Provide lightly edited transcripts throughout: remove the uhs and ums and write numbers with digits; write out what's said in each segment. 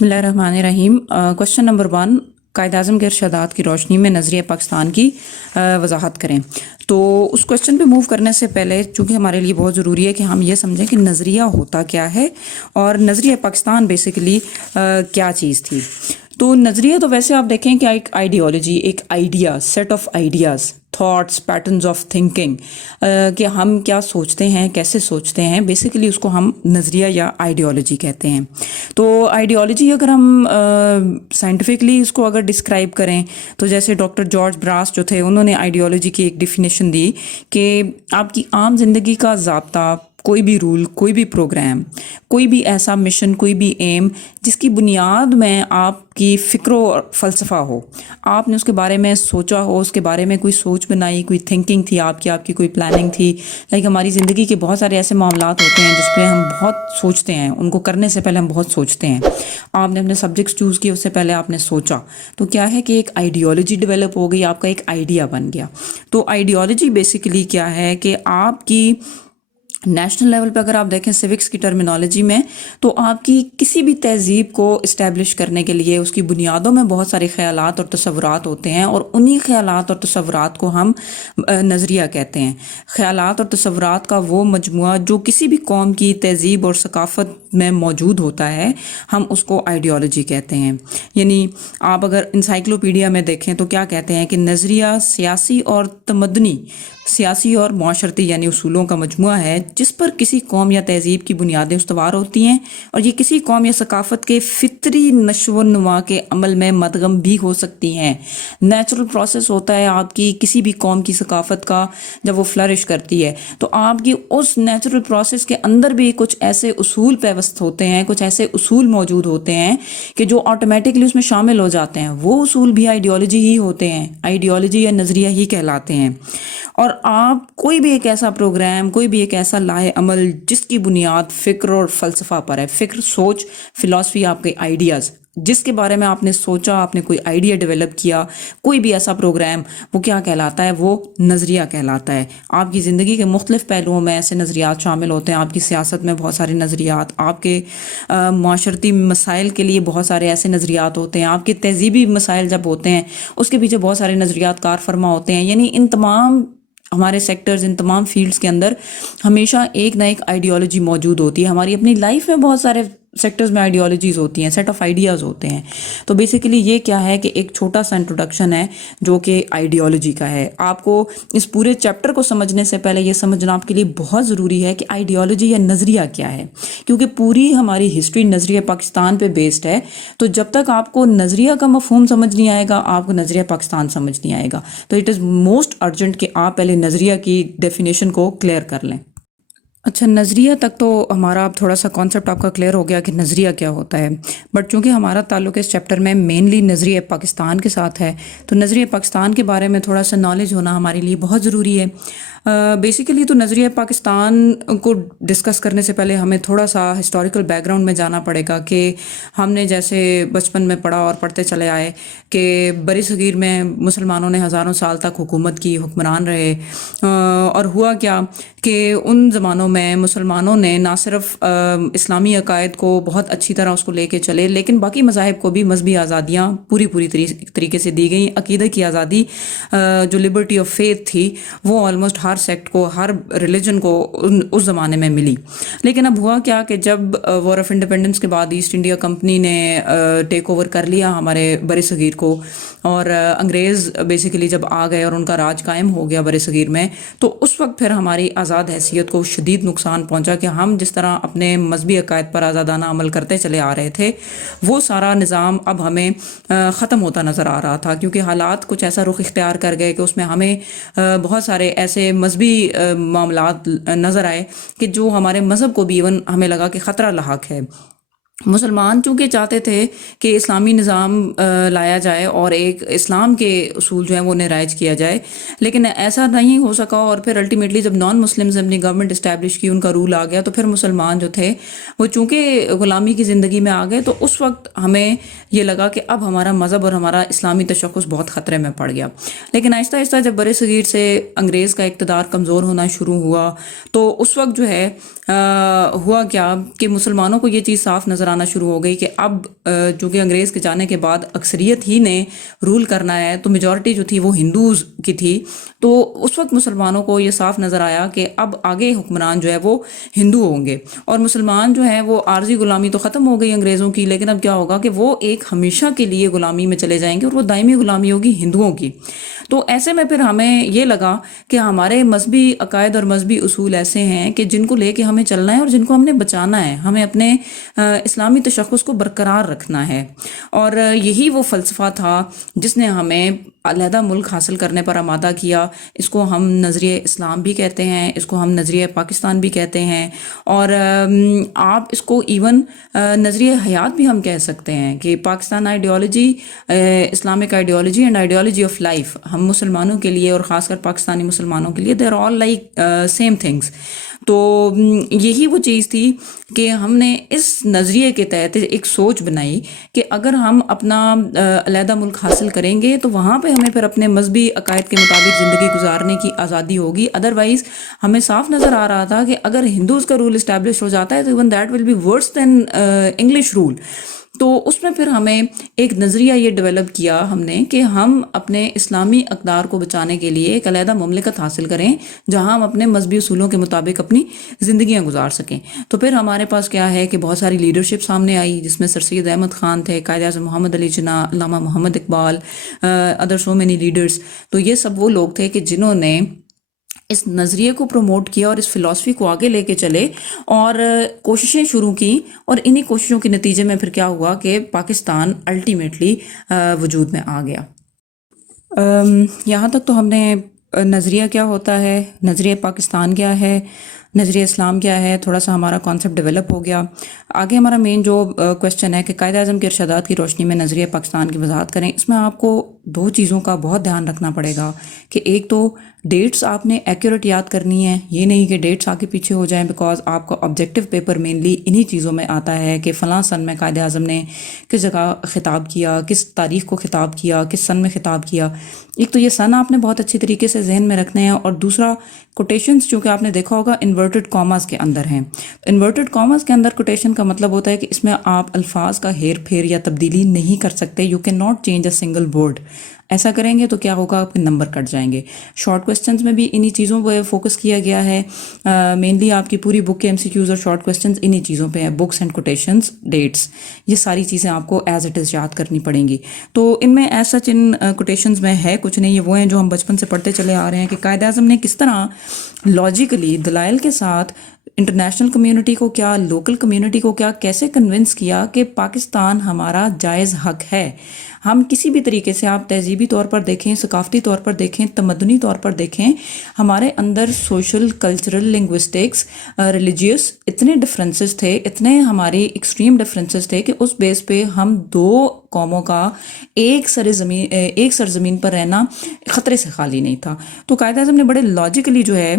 بسم اللہ الرحمن الرحیم۔ کوشچن نمبر 1، قائد اعظم کے ارشادات کی روشنی میں نظریہ پاکستان کی وضاحت کریں۔ تو اس کوشچن پہ موو کرنے سے پہلے چونکہ ہمارے لیے بہت ضروری ہے کہ ہم یہ سمجھیں کہ نظریہ ہوتا کیا ہے اور نظریہ پاکستان بیسیکلی کیا چیز تھی۔ تو نظریہ تو ویسے آپ دیکھیں کہ ایک آئیڈیالوجی، ایک idea, set of ideas, thoughts, patterns of thinking, کہ ہم کیا سوچتے ہیں، کیسے سوچتے ہیں، بیسیکلی اس کو ہم نظریہ یا آئیڈیالوجی کہتے ہیں۔ تو آئیڈیالوجی اگر ہم سائنٹیفکلی اس کو اگر ڈسکرائب کریں تو جیسے ڈاکٹر جارج براس جو تھے انہوں نے آئیڈیالوجی کی ایک ڈیفینیشن دی کہ آپ کی عام زندگی کا ضابطہ، کوئی بھی رول، کوئی بھی پروگرام، کوئی بھی ایسا مشن، کوئی بھی ایم جس کی بنیاد میں آپ کی فکر و فلسفہ ہو، آپ نے اس کے بارے میں سوچا ہو، اس کے بارے میں کوئی سوچ بنائی، کوئی تھنکنگ تھی آپ کی کوئی پلاننگ تھی۔ لائک ہماری زندگی کے بہت سارے ایسے معاملات ہوتے ہیں جس پہ ہم بہت سوچتے ہیں، ان کو کرنے سے پہلے ہم بہت سوچتے ہیں۔ آپ نے اپنے سبجیکٹس چوز کیے، اس سے پہلے آپ نے سوچا، تو کیا ہے کہ ایک آئیڈیالوجی ڈیولپ ہو گئی، آپ کا ایک آئیڈیا بن گیا۔ تو آئیڈیالوجی بیسیکلی کیا ہے کہ آپ کی نیشنل لیول پہ اگر آپ دیکھیں سیوکس کی ٹرمینالوجی میں، تو آپ کی کسی بھی تہذیب کو اسٹیبلش کرنے کے لیے اس کی بنیادوں میں بہت سارے خیالات اور تصورات ہوتے ہیں، اور انہی خیالات اور تصورات کو ہم نظریہ کہتے ہیں۔ خیالات اور تصورات کا وہ مجموعہ جو کسی بھی قوم کی تہذیب اور ثقافت میں موجود ہوتا ہے، ہم اس کو آئیڈیالوجی کہتے ہیں۔ یعنی آپ اگر انسائکلوپیڈیا میں دیکھیں تو کیا کہتے ہیں کہ نظریہ سیاسی اور تمدنی، سیاسی اور معاشرتی یعنی اصولوں کا مجموعہ ہے جس پر کسی قوم یا تہذیب کی بنیادیں استوار ہوتی ہیں، اور یہ کسی قوم یا ثقافت کے فطری نشو و نما کے عمل میں مدغم بھی ہو سکتی ہیں۔ نیچرل پروسیس ہوتا ہے آپ کی کسی بھی قوم کی ثقافت کا، جب وہ فلرش کرتی ہے تو آپ کی اس نیچرل پروسیس کے اندر بھی کچھ ایسے اصول پیوست ہوتے ہیں، کچھ ایسے اصول موجود ہوتے ہیں کہ جو آٹومیٹکلی اس میں شامل ہو جاتے ہیں۔ وہ اصول بھی آئیڈیالوجی ہی ہوتے ہیں، آئیڈیالوجی یا نظریہ ہی کہلاتے ہیں۔ اور آپ کوئی بھی ایک ایسا پروگرام، کوئی بھی ایک ایسا لائحہ عمل جس کی بنیاد فکر اور فلسفہ پر ہے، فکر، سوچ، فلسفی، آپ کے آئیڈیاز، جس کے بارے میں آپ نے سوچا، آپ نے کوئی آئیڈیا ڈیولپ کیا، کوئی بھی ایسا پروگرام، وہ کیا کہلاتا ہے؟ وہ نظریہ کہلاتا ہے۔ آپ کی زندگی کے مختلف پہلوؤں میں ایسے نظریات شامل ہوتے ہیں۔ آپ کی سیاست میں بہت سارے نظریات، آپ کے معاشرتی مسائل کے لیے بہت سارے ایسے نظریات ہوتے ہیں، آپ کے تہذیبی مسائل جب ہوتے ہیں اس کے پیچھے بہت سارے نظریات کار فرما ہوتے ہیں۔ یعنی ان تمام ہمارے سیکٹرز، ان تمام فیلڈز کے اندر ہمیشہ ایک نہ ایک آئیڈیالوجی موجود ہوتی ہے۔ ہماری اپنی لائف میں بہت سارے سیکٹرز میں آئیڈیالوجیز ہوتی ہیں، سیٹ آف آئیڈیاز ہوتے ہیں۔ تو بیسیکلی یہ کیا ہے کہ ایک چھوٹا سا انٹروڈکشن ہے جو کہ آئیڈیالوجی کا ہے۔ آپ کو اس پورے چیپٹر کو سمجھنے سے پہلے یہ سمجھنا آپ کے لیے بہت ضروری ہے کہ آئیڈیالوجی یا نظریہ کیا ہے، کیونکہ پوری ہماری ہسٹری نظریہ پاکستان پہ بیسڈ ہے۔ تو جب تک آپ کو نظریہ کا مفہوم سمجھ نہیں آئے گا، آپ کو نظریہ پاکستان سمجھ نہیں آئے گا۔ تو اٹ از موسٹ ارجنٹ کہ آپ پہلے نظریہ کی ڈیفینیشن کو کلیئر کر لیں۔ اچھا، نظریہ تک تو ہمارا اب تھوڑا سا کانسیپٹ آپ کا کلیئر ہو گیا کہ نظریہ کیا ہوتا ہے، بٹ چونکہ ہمارا تعلق اس چیپٹر میں مینلی نظریہ پاکستان کے ساتھ ہے، تو نظریہ پاکستان کے بارے میں تھوڑا سا نالج ہونا ہمارے لیے بہت ضروری ہے۔ بیسیکلی تو نظریہ پاکستان کو ڈسکس کرنے سے پہلے ہمیں تھوڑا سا ہسٹوریکل بیک گراؤنڈ میں جانا پڑے گا کہ ہم نے جیسے بچپن میں پڑھا اور پڑھتے چلے آئے کہ بر صغیر میں مسلمانوں نے ہزاروں سال تک حکومت کی، حکمران رہے، اور ہوا کیا کہ ان زمانوں میں مسلمانوں نے نہ صرف اسلامی عقائد کو بہت اچھی طرح اس کو لے کے چلے، لیکن باقی مذاہب کو بھی مذہبی آزادیاں پوری طریقے سے دی گئیں۔ عقیدہ کی آزادی، جو لبرٹی آف فیتھ تھی، وہ آلموسٹ ہر سیکٹ کو، ہر ریلیجن کو اس زمانے میں ملی۔ لیکن اب ہوا کیا کہ جب وار آف انڈیپینڈنس کے بعد ایسٹ انڈیا کمپنی نے ٹیک اوور کر لیا ہمارے بر صغیر کو، اور انگریز بیسیکلی جب آ گئے اور ان کا راج قائم ہو گیا بر صغیر میں، تو اس وقت پھر ہماری آزاد حیثیت کو شدید نقصان پہنچا کہ ہم جس طرح اپنے مذہبی عقائد پر آزادانہ عمل کرتے چلے آ رہے تھے، وہ سارا نظام اب ہمیں ختم ہوتا نظر آ رہا تھا، کیونکہ حالات کچھ ایسا رخ اختیار کر گئے کہ اس میں ہمیں بہت سارے ایسے مذہبی معاملات نظر آئے کہ جو ہمارے مذہب کو بھی ایون ہمیں لگا کہ خطرہ لاحق ہے۔ مسلمان چونکہ چاہتے تھے کہ اسلامی نظام لایا جائے اور ایک اسلام کے اصول جو ہیں وہ انہیں رائج کیا جائے، لیکن ایسا نہیں ہو سکا، اور پھر الٹیمیٹلی جب نان مسلمز اپنی گورنمنٹ اسٹیبلش کی، ان کا رول آ گیا، تو پھر مسلمان جو تھے وہ چونکہ غلامی کی زندگی میں آ گئے، تو اس وقت ہمیں یہ لگا کہ اب ہمارا مذہب اور ہمارا اسلامی تشخص بہت خطرے میں پڑ گیا۔ لیکن آہستہ آہستہ جب بر صغیر سے انگریز کا اقتدار کمزور ہونا شروع ہوا، تو اس وقت جو ہے ہوا کیا کہ مسلمانوں کو یہ چیز صاف نظر آنا شروع ہو گئی کہ اب چونکہ انگریز کے جانے کے بعد اکثریت ہی نے رول کرنا ہے، تو میجورٹی جو تھی وہ ہندوز کی تھی، تو اس وقت مسلمانوں کو یہ صاف نظر آیا کہ اب آگے حکمران جو ہے وہ ہندو ہوں گے، اور مسلمان جو ہیں وہ عارضی غلامی تو ختم ہو گئی انگریزوں کی، لیکن اب کیا ہوگا کہ وہ ایک ہمیشہ کے لیے غلامی میں چلے جائیں گے، اور وہ دائمی غلامی ہوگی ہندوؤں کی۔ تو ایسے میں پھر ہمیں یہ لگا کہ ہمارے مذہبی عقائد اور مذہبی اصول ایسے ہیں کہ جن کو لے کے ہمیں چلنا ہے اور جن کو ہم نے بچانا ہے، ہمیں اپنے اسلامی تشخص کو برقرار رکھنا ہے، اور یہی وہ فلسفہ تھا جس نے ہمیں علیحدہ ملک حاصل کرنے پر آمادہ کیا۔ اس کو ہم نظریہ اسلام بھی کہتے ہیں، اس کو ہم نظریہ پاکستان بھی کہتے ہیں، اور آپ اس کو ایون نظریہ حیات بھی ہم کہہ سکتے ہیں کہ Pakistan ideology, Islamic ideology and ideology of life, ہم مسلمانوں کے لیے اور خاص کر پاکستانی مسلمانوں کے لیے they are all like same things. تو یہی وہ چیز تھی کہ ہم نے اس نظریے کے تحت ایک سوچ بنائی کہ اگر ہم اپنا علیحدہ ملک حاصل کریں گے تو وہاں پہ ہمیں پھر اپنے مذہبی عقائد کے مطابق زندگی گزارنے کی آزادی ہوگی۔ ادروائز ہمیں صاف نظر آ رہا تھا کہ اگر ہندوز کا رول اسٹیبلش ہو جاتا ہے تو even that will be worse than English rule. تو اس میں پھر ہمیں ایک نظریہ یہ ڈیولپ کیا ہم نے کہ ہم اپنے اسلامی اقدار کو بچانے کے لیے ایک علیحدہ مملکت حاصل کریں جہاں ہم اپنے مذہبی اصولوں کے مطابق اپنی زندگیاں گزار سکیں۔ تو پھر ہمارے پاس کیا ہے کہ بہت ساری لیڈرشپ سامنے آئی، جس میں سر سید احمد خان تھے، قائد اعظم محمد Ali Jinnah, Allama Muhammad Iqbal, other so many leaders. تو یہ سب وہ لوگ تھے کہ جنہوں نے اس نظریے کو پروموٹ کیا اور اس فلسفی کو آگے لے کے چلے اور کوششیں شروع کی، اور انہی کوششوں کے نتیجے میں پھر کیا ہوا کہ پاکستان الٹیمیٹلی وجود میں آ گیا۔ یہاں تک تو ہم نے نظریہ کیا ہوتا ہے، نظریہ پاکستان کیا ہے، نظریہ اسلام کیا ہے، تھوڑا سا ہمارا کانسیپٹ ڈیولپ ہو گیا۔ آگے ہمارا مین جو کویشچن ہے کہ قائد اعظم کے ارشادات کی روشنی میں نظریہ پاکستان کی وضاحت کریں، اس میں آپ کو دو چیزوں کا بہت دھیان رکھنا پڑے گا کہ ایک تو ڈیٹس آپ نے ایکوریٹ یاد کرنی ہے، یہ نہیں کہ ڈیٹس آگے پیچھے ہو جائیں، بیکاز آپ کا آبجیکٹیو پیپر مینلی انہی چیزوں میں آتا ہے کہ فلاں سن میں قائد اعظم نے کس جگہ خطاب کیا، کس تاریخ کو خطاب کیا، کس سن میں خطاب کیا۔ ایک تو یہ سن آپ نے بہت اچھی طریقے سے ذہن میں رکھنے ہیں، اور دوسرا کوٹیشنز چونکہ آپ نے دیکھا ہوگا انورٹڈ کاماز کے اندر ہیں۔ انورٹڈ کاماز کے اندر کوٹیشن کا مطلب ہوتا ہے کہ اس میں آپ الفاظ کا ہیر پھیر یا تبدیلی نہیں کر سکتے، you can not change a single word. ایسا کریں گے تو کیا ہوگا، آپ کے نمبر کٹ جائیں گے۔ شارٹ کویسچنز میں بھی انہی چیزوں پہ فوکس کیا گیا ہے، مینلی آپ کی پوری بک کے ایم سی کیوز اور شارٹ کویسچنز انہی چیزوں پہ ہیں، بکس اینڈ کوٹیشنز، ڈیٹس، یہ ساری چیزیں آپ کو ایز اٹ از یاد کرنی پڑیں گی۔ تو ان میں ایز سچ ان کوٹیشنز میں ہے کچھ نہیں، یہ وہ ہیں جو ہم بچپن سے پڑھتے چلے آ رہے ہیں کہ قائد اعظم نے کس طرح لاجیکلی دلائل کے ساتھ انٹرنیشنل کمیونٹی کو کیا، لوکل کمیونٹی کو کیا، کیسے کنونس کیا کہ پاکستان ہمارا جائز حق ہے۔ ہم کسی بھی طریقے سے، آپ تہذیبی طور پر دیکھیں، ثقافتی طور پر دیکھیں، تمدنی طور پر دیکھیں، ہمارے اندر سوشل، کلچرل، لنگوسٹکس، ریلیجیس اتنے ڈفرینسز تھے، اتنے ہماری ایکسٹریم ڈفرینسز تھے کہ اس بیس پہ ہم دو قوموں کا ایک سرزمین پر رہنا خطرے سے خالی نہیں تھا۔ تو قائد اعظم نے بڑے لاجیکلی جو ہے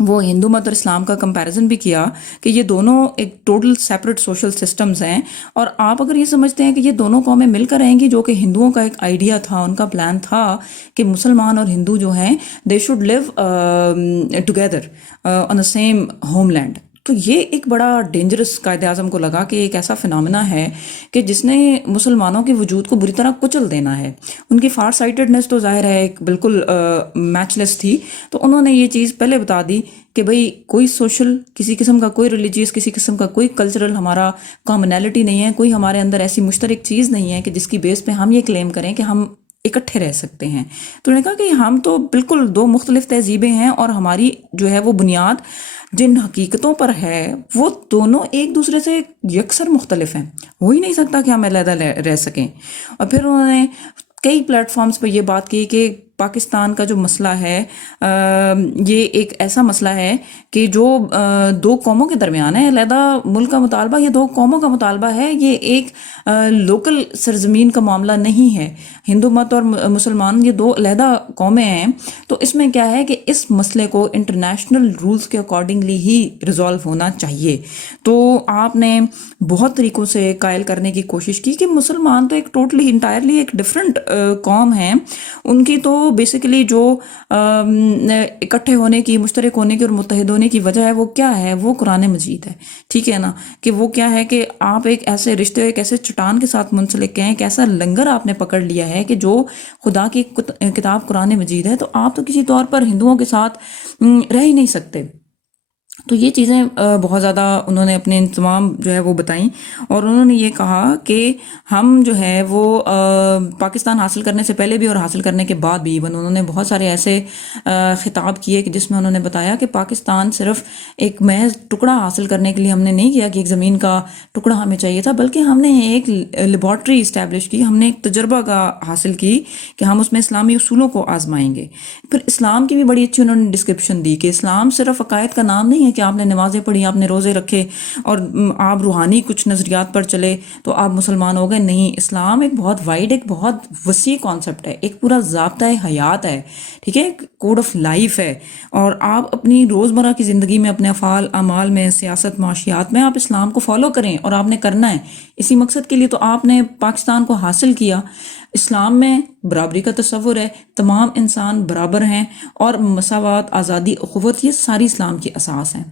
وہ ہندو مت اور اسلام کا کمپیریزن بھی کیا کہ یہ دونوں ایک ٹوٹل سیپریٹ سوشل سسٹمز ہیں، اور آپ اگر یہ سمجھتے ہیں کہ یہ دونوں قومیں مل کر رہیں گی، جو کہ ہندوؤں کا ایک آئیڈیا تھا، ان کا پلان تھا کہ مسلمان اور ہندو جو ہیں they should live together on the same homeland. تو یہ ایک بڑا ڈینجرس قائد اعظم کو لگا کہ ایک ایسا فنامنا ہے کہ جس نے مسلمانوں کے وجود کو بری طرح کچل دینا ہے۔ ان کی فار سائٹڈنس تو ظاہر ہے ایک بالکل میچ لیس تھی، تو انہوں نے یہ چیز پہلے بتا دی کہ بھئی کوئی سوشل، کسی قسم کا کوئی ریلیجیس، کسی قسم کا کوئی کلچرل ہمارا کامنالٹی نہیں ہے، کوئی ہمارے اندر ایسی مشترک چیز نہیں ہے کہ جس کی بیس پہ ہم یہ کلیم کریں کہ ہم اکٹھے رہ سکتے ہیں۔ تو انہوں نے کہا کہ ہم تو بالکل دو مختلف تہذیبیں ہیں، اور ہماری جو ہے وہ بنیاد جن حقیقتوں پر ہے وہ دونوں ایک دوسرے سے یکسر مختلف ہیں، ہو ہی نہیں سکتا کہ ہم علیحدہ رہ سکیں۔ اور پھر انہوں نے کئی پلیٹ فارمز پہ یہ بات کی کہ پاکستان کا جو مسئلہ ہے یہ ایک ایسا مسئلہ ہے کہ جو دو قوموں کے درمیان ہے، علیحدہ ملک کا مطالبہ یہ دو قوموں کا مطالبہ ہے، یہ ایک لوکل سرزمین کا معاملہ نہیں ہے۔ ہندو مت اور مسلمان یہ دو علیحدہ قومیں ہیں، تو اس میں کیا ہے کہ اس مسئلے کو انٹرنیشنل رولز کے اکارڈنگلی ہی ریزالو ہونا چاہیے۔ تو آپ نے بہت طریقوں سے قائل کرنے کی کوشش کی کہ مسلمان تو ایک ٹوٹلی انٹائرلی ایک ڈفرینٹ قوم ہیں، ان کی تو بیسیکلی جو اکٹھے ہونے کی، مشترک ہونے کی اور متحد ہونے کی وجہ ہے وہ کیا ہے؟ وہ قرآن مجید ہے، ٹھیک ہے نا، کہ وہ کیا ہے کہ آپ ایک ایسے رشتے، ایک ایسے چٹان کے ساتھ منسلک ہیں، ایک ایسا لنگر آپ نے پکڑ لیا ہے کہ جو خدا کی کتاب قرآن مجید ہے، تو آپ تو کسی طور پر ہندوؤں کے ساتھ رہ ہی نہیں سکتے۔ تو یہ چیزیں بہت زیادہ انہوں نے اپنے انتظام جو ہے وہ بتائیں، اور انہوں نے یہ کہا کہ ہم جو ہے وہ پاکستان حاصل کرنے سے پہلے بھی اور حاصل کرنے کے بعد بھی ایون انہوں نے بہت سارے ایسے خطاب کیے کہ جس میں انہوں نے بتایا کہ پاکستان صرف ایک محض ٹکڑا حاصل کرنے کے لیے ہم نے نہیں کیا کہ ایک زمین کا ٹکڑا ہمیں چاہیے تھا، بلکہ ہم نے ایک لیبارٹری اسٹیبلش کی، ہم نے ایک تجربہ کا حاصل کی کہ ہم اس میں اسلامی اصولوں کو آزمائیں گے۔ پھر اسلام کی بھی بڑی اچھی انہوں نے ڈسکرپشن دی کہ اسلام صرف عقائد کا نام نہیں ہے کہ آپ نے نمازیں پڑھی، آپ نے روزے رکھے اور آپ روحانی کچھ نظریات پر چلے تو آپ مسلمان ہو گئے، نہیں، اسلام ایک بہت وائڈ، ایک بہت وسیع کانسیپٹ ہے، ایک پورا ضابطۂ حیات ہے، ٹھیک ہے، کوڈ آف لائف ہے، اور آپ اپنی روزمرہ کی زندگی میں، اپنے افعال اعمال میں، سیاست معاشیات میں آپ اسلام کو فالو کریں، اور آپ نے کرنا ہے۔ اسی مقصد کے لیے تو آپ نے پاکستان کو حاصل کیا۔ اسلام میں برابری کا تصور ہے، تمام انسان برابر ہیں، اور مساوات، آزادی، اخوت، یہ ساری اسلام کی اساس ہیں۔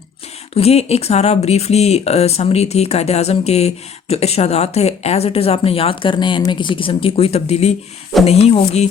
تو یہ ایک سارا بریفلی سمری تھی قائد اعظم کے جو ارشادات تھے، ایز اٹ از آپ نے یاد کرنے ہیں، ان میں کسی قسم کی کوئی تبدیلی نہیں ہوگی۔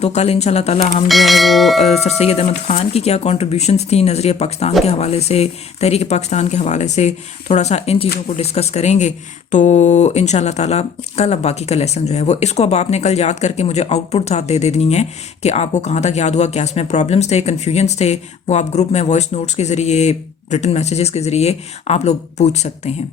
تو کل ان شاء اللہ تعالیٰ ہم جو ہے وہ سر سید احمد خان کی کیا کنٹریبیوشنز تھیں نظریہ پاکستان کے حوالے سے، تحریک پاکستان کے حوالے سے، تھوڑا سا ان چیزوں کو ڈسکس کریں گے۔ تو ان شاء اللہ تعالیٰ کل اب باقی کا لیسن جو ہے وہ اس کو اب آپ نے کل یاد کر کے مجھے آؤٹ پٹ ساتھ دے دینی ہے کہ آپ کو کہاں تک یاد ہوا، کیا اس میں پرابلمس تھے، کنفیوژنس تھے، وہ آپ گروپ میں وائس نوٹس کے ذریعے، ریٹن میسیجز کے ذریعے آپ لوگ پوچھ سکتے ہیں۔